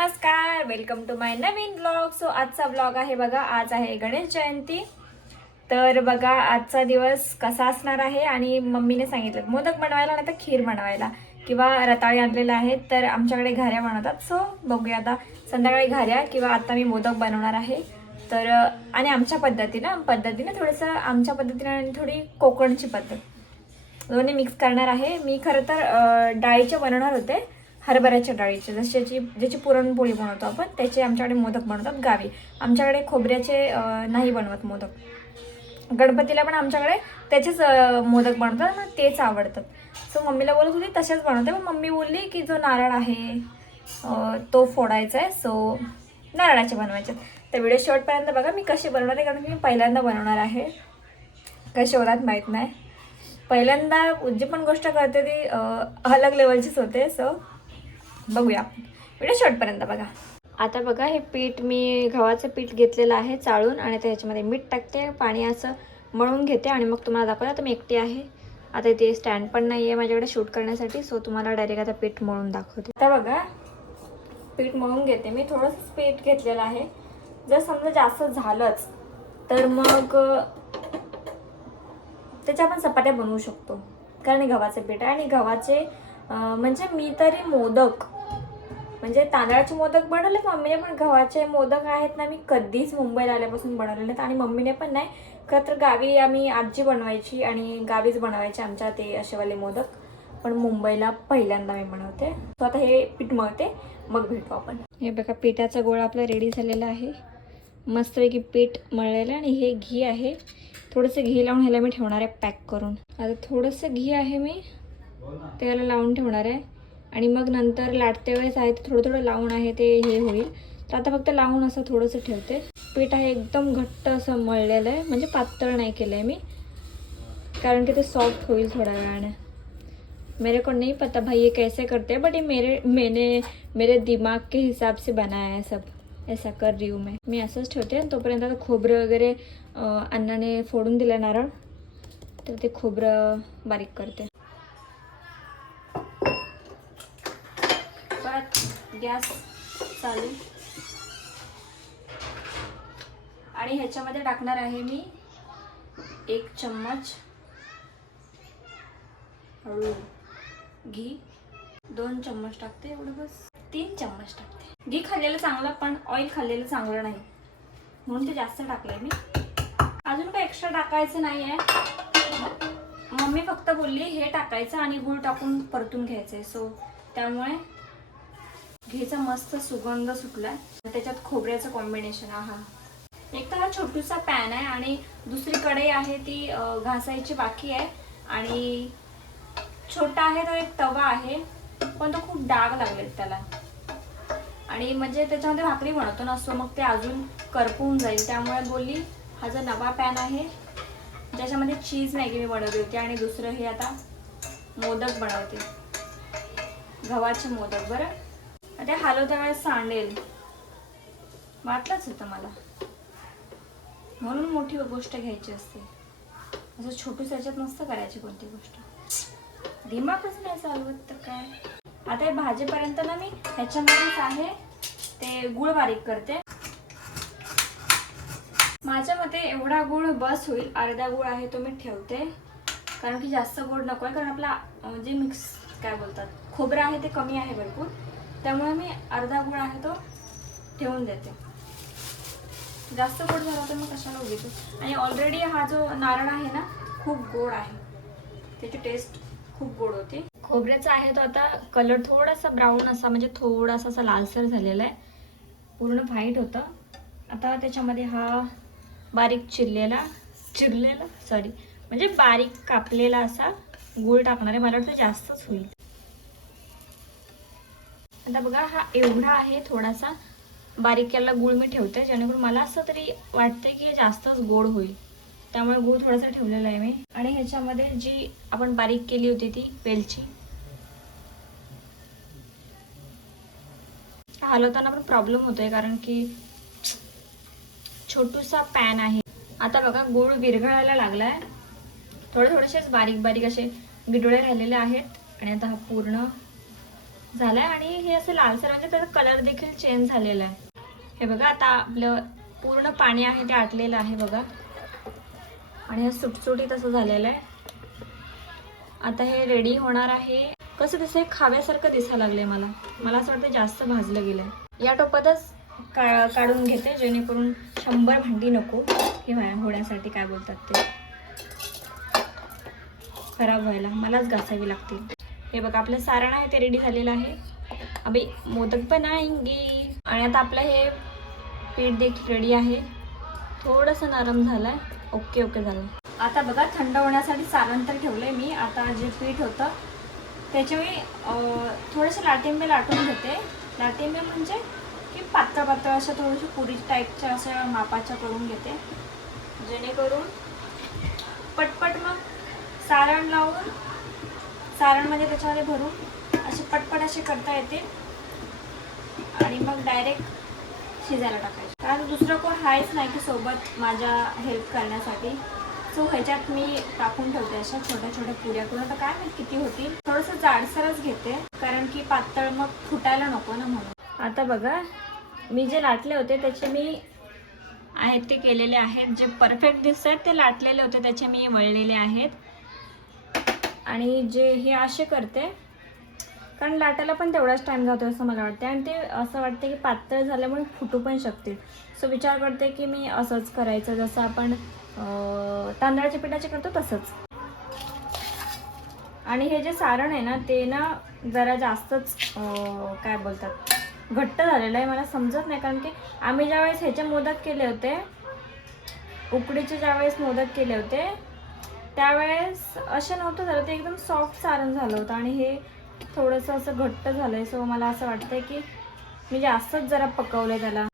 नमस्कार welcome to my नवीन blog so आजचा ब्लॉग आहे बघा आज आहे गणेश जयंती. तर बघा आजचा दिवस कसा असणार आहे आणि मम्मीने सांगितलं मोदक बनवायला नाही तर खीर बनवायला किंवा रताळे आणलेले आहेत तर आमच्याकडे घाऱ्या बनवतात. सो बघूया आता संध्याकाळी घाऱ्या किंवा आता मी मोदक बनवणार आहे. तर आणि आमच्या पद्धतीनं पद्धतीनं थोडंसं आमच्या पद्धतीनं आणि थोडी कोकणची पद्धत. दोन्ही मिक्स करणार आहे. मी खरं तर डाळीचे बनवणार होते. हरभऱ्याच्या डाळीचे जशाची ज्याची पुरणपोळी बनवतो आपण त्याचे आमच्याकडे मोदक बनवतात गावी. आमच्याकडे खोबऱ्याचे नाही बनवत मोदक. गणपतीला पण आमच्याकडे त्याचेच मोदक बनवतात मग तेच आवडतात. सो मम्मीला बोलत होती तसेच बनवते. मग मम्मी बोलली की जो नारळ आहे तो फोडायचा आहे. सो नारळाचे बनवायचे. तर व्हिडिओ शेवटपर्यंत बघा मी कसे बनवणार आहे कारण की मी पहिल्यांदा बनवणार आहे. कसे होतात माहीत नाही. पहिल्यांदा जी पण गोष्ट करते ती अलग लेवलचीच होते. सो बघूया. व्हिडिओ शेवटपर्यंत बघा. आता बघा हे पीठ मी गव्हाचं पीठ घेतलेलं आहे चाळून आणि त्याच्यामध्ये मीठ टाकते. पाणी असं मळून घेते आणि मग तुम्हाला दाखवलं तर मी एकटी आहे. आता इथे स्टँड पण नाही आहे माझ्याकडे शूट करण्यासाठी सो तुम्हाला डायरेक्ट आता पीठ मळून दाखवते. आता बघा पीठ मळून घेते मी. थोडंसं पीठ घेतलेलं आहे. जर समजा जास्त झालंच तर मग त्याच्या आपण चपात्या बनवू शकतो. कारण गव्हाचे पीठ आहे आणि गव्हाचे म्हणजे मी तरी मोदक. म्हणजे तांदळाचे मोदक बनवले मम्मीने पण गव्हाचे मोदक आहेत ना मी कधीच मुंबईला आल्यापासून बनवले नाहीत आणि मम्मीने पण नाही. खरं तर गावी आम्ही आजी बनवायची आणि गावीच बनवायचे आमच्या ते असेवाले मोदक. पण मुंबईला पहिल्यांदा मी बनवते. सो आता हे पीठ मळते मग भेटू आपण. हे बघा पिठाचा गोळा आपला रेडी झालेला आहे. मस्तपैकी पीठ मळलेलं आणि हे घी आहे. थोडंसं घी लावून ह्याला मी ठेवणार आहे पॅक करून. आता थोडंसं घी आहे मी. ते याला लावून ठेवणार आहे. आणि मग नंतर लाटते वेळेस आहे ते थोडं थोडं लावून आहे ते हे होईल. तर आता फक्त लावून असं थोडंसं ठेवते. पीठ आहे एकदम घट्ट असं मळलेलं आहे. म्हणजे पातळ नाही केलं आहे मी. कारण की ते सॉफ्ट होईल थोड्या वेळाने. मेरे को नहीं पता भाई ये कैसे करते हैं बट ये मेरे मैंने मेरे दिमाग के हिसाब से बनाया है सब. ऐसा कर रही हूँ मैं. मी असंच ठेवते आणि तोपर्यंत आता खोबरं वगैरे अन्नाने फोडून दिलं नारळ. तर ते खोबरं बारीक करते. गॅस चालू. आणि ह्याच्यामध्ये टाकणार आहे मी एक चम्मच हळू घी. दोन चम्मच टाकते एवढं बस. तीन चम्मच टाकते. घी खाल्लेलं चांगलं पण ऑइल खाल्लेलं चांगलं नाही. म्हणून ते जास्त टाकलंय मी. अजून काही एक्स्ट्रा टाकायचं नाही आहे. मम्मी फक्त बोलली हे टाकायचं आणि गूळ टाकून परतून घ्यायचंय. सो त्यामुळे घीचा मस्त सुगंध सुटलाय. त्याच्यात खोबऱ्याचं कॉम्बिनेशन आहा. एक तर हा छोटूसा पॅन आहे आणि दुसरी कढई आहे ती घासायची बाकी आहे. आणि छोटा आहे तो एक तवा आहे पण तो खूप डाग लागलेत त्याला. आणि म्हणजे त्याच्यामध्ये भाकरी बनवतो ना सो मग ते अजून करपून जाईल. त्यामुळे बोलली हा जो नवा पॅन आहे ज्याच्यामध्ये चीज मॅगी मी बनवली होती आणि दुसरं हे आता मोदक बनवते. गव्हाचे मोदक बरं? ते हलवत्या वेळेस सांडेल. वाटलंच होतं मला. म्हणून मोठी गोष्ट घ्यायची असते. असं छोटूस याच्यात नसतं करायची कोणती गोष्ट. दिमागच नाही चालवत तर काय? आता हे भाजीपर्यंत ना मी ह्याच्यामध्येच आहे. ते गुळ बारीक करते. माझ्या मते एवढा गुळ बस होईल. अर्धा गुळ आहे तो मी ठेवते. कारण की जास्त गोड नको आहे कारण आपला जे मिक्स काय बोलतात खोबरं आहे ते कमी आहे भरपूर. त्यामुळे मी अर्धा गुळ आहे तो ठेवून देते. जास्त गोड झाला तर मग कशाला उगीच? आणि ऑलरेडी हा जो नारळ आहे ना खूप गोड आहे. त्याची टेस्ट खूप गोड होती. खोबऱ्याचा आहे तो आता कलर थोडासा ब्राऊन असा म्हणजे थोडासा असा लालसर झालेला आहे. पूर्ण व्हाईट होतं. आता त्याच्यामध्ये हा बारीक चिरलेला चिरलेला सॉरी म्हणजे बारीक कापलेला असा गूळ टाकणार आहे. मला वाटतं जास्तच होईल. आता बघा हा एवढा आहे थोडासा बारीक केलेला गूळ मी ठेवते जेणेकरून मला असं तरी वाटते की हे जास्तच गोड होईल. त्यामुळे गूळ थोडासा ठेवलेला आहे मी. आणि ह्याच्यामध्ये जी आपण बारीक केली होती ती वेलची. हलवताना पण प्रॉब्लेम होतोय कारण की छोटूसा पॅन आहे. आता बघा गूळ विरघळायला लागलाय. थोडे थोडेसेच बारीक बारीक असे गिडोळे राहिलेले आहेत. आणि आता हा पूर्ण झालाय आणि हे असं लालसर म्हणजे त्याचा कलर देखील चेंज झालेला आहे. हे बघा आता आपलं पूर्ण पाणी आहे ते आटलेलं आहे बघा. आणि हे सुटसुटीत असं झालेलं आहे. आता हे रेडी होणार आहे. कसं दिसतंय खाव्यासारखं दिसायला लागलंय मला. मला असं वाटतं जास्त भाजलं गेलंय. या टोपातच का काढून घेते जेणेकरून शंभर भांडी नको. हे होण्यासाठी काय बोलतात ते. खराब व्हायला मलाच घासावी लागतील. हे बघा आपलं सारण आहे ते रेडी झालेलं आहे. अबे मोदक बनाएंगे आणि आता आपलं हे पीठ देखील रेडी आहे. थोडंसं नरम झालंय. ओके ओके झालं. आता बघा थंड होण्यासाठी सारण तर ठेवलंय मी. आता जे पीठ होतं त्याच्या मी अं, थोडेसे लाटिंबे लाटून घेते. लाटिंबे म्हणजे की पातळ पातळ अशा थोडंसं पुरी टाईपच्या अशा मापाच्या करून घेते. जेणेकरून पटपट मग सारण लावून सारण म्हणजे त्याच्यामध्ये भरून असे पटपट असे करता येते. आणि मग डायरेक्ट शिजायला टाकायचे. कारण दुसरं कोण आहेच नाही की सोबत माझ्या हेल्प करण्यासाठी. सो ह्याच्यात मी टाकून ठेवते अशा छोट्या छोट्या पुऱ्या. करून आता काय माहीत किती होतील. थोडंसं जाडसरच घेते. कारण की पातळ मग फुटायला नको ना म्हणून. आता बघा मी जे लाटले होते त्याचे मी आहेत ते केलेले आहेत. जे परफेक्ट दिसत आहेत ते लाटलेले होते त्याचे मी वळलेले आहेत. आणि जे हे असे करते कारण लाटायला पण तेवढाच टाईम जातो असं मला वाटते आणि ते असं वाटते की पातळ झाल्यामुळे फुटू पण शकतील. सो विचार करते की मी असंच करायचं. जसं आपण तांदळाच्या पिठाचे करतो तसंच. आणि हे जे सारण आहे ना ते ना जरा जास्तच काय बोलतात घट्ट झालेलं आहे. मला समजत नाही कारण की आम्ही ज्यावेळेस ह्याचे मोदक केले होते उकडीचे ज्यावेळेस मोदक केले होते त्यावेळेस असं नव्हतं झालं ते एकदम सॉफ्ट सारण झालं होतं आणि हे थोडंसं असं घट्ट झालं आहे सो मला असं वाटतंय की मी जास्तच जरा पकवलं त्याला.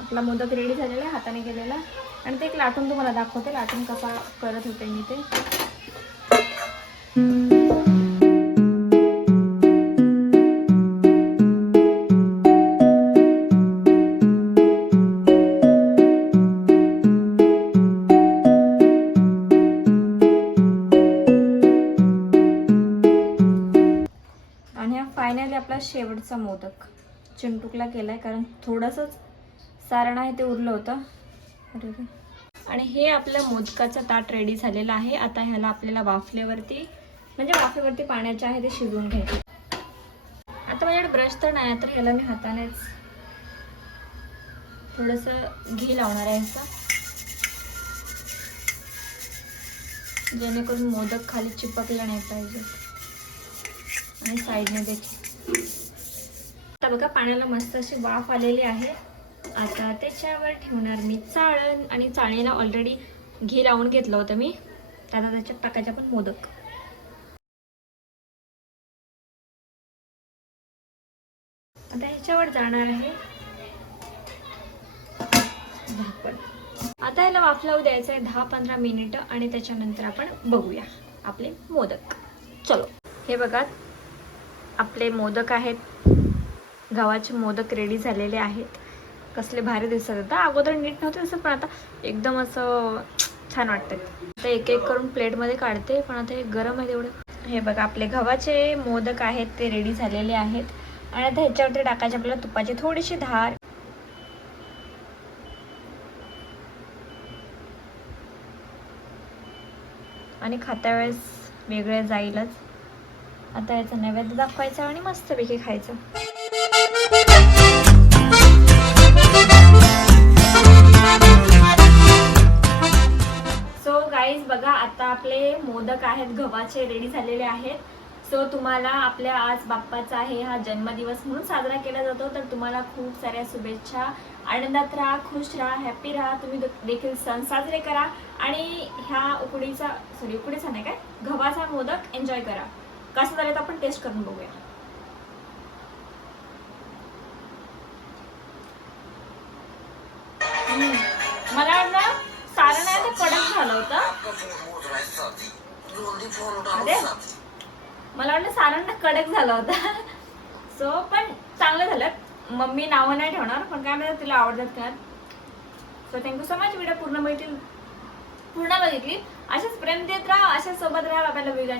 आपला मोदक रेडी झालेला आहे हाताने केलेला. आणि ते एक लाटून तुम्हाला दाखवते लाटून कसा करत होते मी ते. फायनली आपला शेवटचा मोदक चिंटूकला केलाय कारण थोडंसंच सारण आहे ते उरलं होतं. अरे आणि हे आपलं मोदकाचं ताट रेडी झालेलं आहे. आता ह्याला आपल्याला वाफलेवरती म्हणजे वाफेवरती पाण्याचे आहे ते शिजवून घ्यायचे. आता माझ्याकडे ब्रश तर नाही तर ह्याला मी हातानेच थोडंसं घी लावणार आहे ह्याचा जेणेकरून मोदक खाली चिपकलं नाही पाहिजे आणि साईडने देखील. आता बघा पाण्याला मस्त अशी वाफ आलेली आहे. आता त्याच्यावर ठेवणार मी चाळण आणि चाळणीला ऑलरेडी घी लावून घेतलं होतं मी. आता त्याच्यात टाकायचे पण मोदक. आता ह्याच्यावर जाणार आहे झाकण आता याला वाफ लावू द्यायचं आहे दहा पंधरा मिनिटं आणि त्याच्यानंतर आपण बघूया आपले मोदक. चलो. हे बघा आपले मोदक आहेत. गव्हाचे मोदक रेडी झालेले आहेत. कसले भारी दिसत आता अगोदर नीट नव्हते दिसत पण आता एकदम असं छान वाटतं आता एक एक करून प्लेटमध्ये काढते पण आता हे गरम आहे तेवढं. हे बघा आपले गव्हाचे मोदक आहेत ते रेडी झालेले आहेत. आणि आता ह्याच्यावरती टाकायचे आपल्याला तुपाची थोडीशी धार. आणि खाता वेळेस वेगळे जाईलच. आता याचा नैवेद्य दाखवायचा आणि मस्तपैकी खायचं. सो गाईज बघा आता आपले मोदक आहेत गव्हाचे रेडी झालेले आहेत. सो तुम्हाला आपल्या आज बाप्पाचा आहे हा जन्मदिवस म्हणून साजरा केला जातो. तर तुम्हाला खूप साऱ्या शुभेच्छा. आनंदात राहा खुश राहा हॅपी राहा. तुम्ही देखील सण साजरे करा. आणि ह्या उकडीचा सॉरी उकडीचा नाही काय? गव्हाचा मोदक एन्जॉय करा. कसं झालं तर आपण टेस्ट करून बघूया. मला वाटलं सारण आहे ते कडक झालं होतं. अरे. मला वाटलं सारण ना कडक झालं होतं. सो पण चांगलं झालं. मम्मी नावं नाही ठेवणार पण काय म्हणतात तिला आवडतात का? So thank you so much video पूर्ण बघितली पूर्ण बघितली. अशाच प्रेम देत राहा अशाच सोबत राहा. आपल्याला वेगळ्या